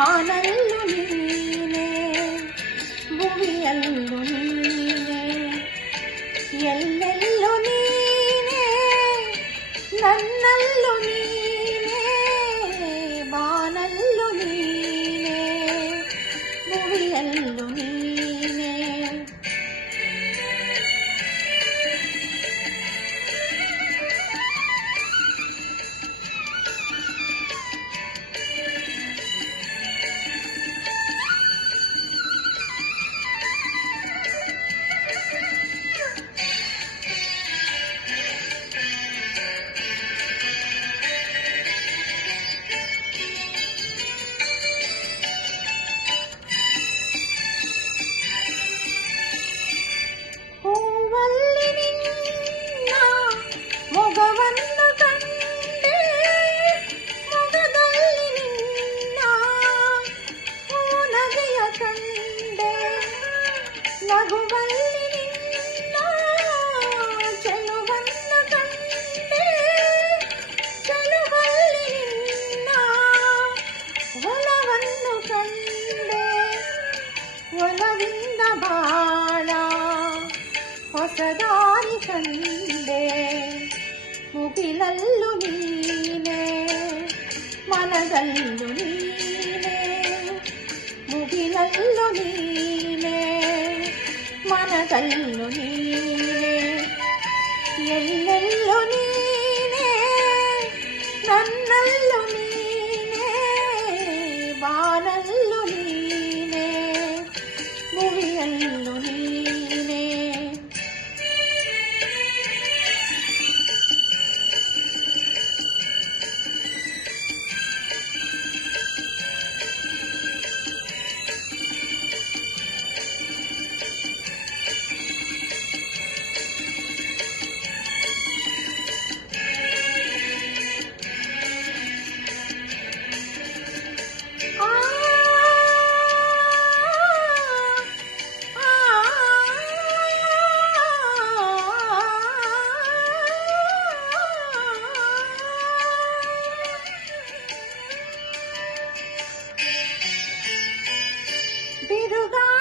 ಬಾನಲ್ಲು ನೀನೆ ಭುವಿಯಲ್ಲು ನೀನೆ ಎಲ್ಲೆಲ್ಲೂ ನೀನೆ ನನ್ನಲ್ಲು ನೀನೆ ಬಾನಲ್ಲು ನೀನೆ ಭುವಿಯಲ್ಲು ನೀನೆ ನಗುವಲ್ಲಿ ನಿನ್ನ ಚೆಲುವನ್ನು ಕಂಡೆ ಚೆಲುವಲ್ಲಿ ನಿನ್ನ ಒಲವನ್ನು ಕಂಡೆ ಒಲವಿಂದ ಬಾಳ ಹೊಸ ದಾರಿ ಕಂಡೆ ಮುಗಿಲಲ್ಲೂ ನೀನೆ ಮನದಲ್ಲೂ ನೀನೆ ಮುಗಿಲಲ್ಲೂ ನೀನೆ ಮನದಲ್ಲೂ ನೀನೆ ಎಲ್ಲೆಲ್ಲೂ ನೀನೆ ನನ್ನಲ್ಲೂ ನೀನೆ ಬಾನಲ್ಲೂ ನೀನೆ ಭುವಿಯಲ್ಲೂ ನೀನೆ ಬಿರುಗಾಳಿ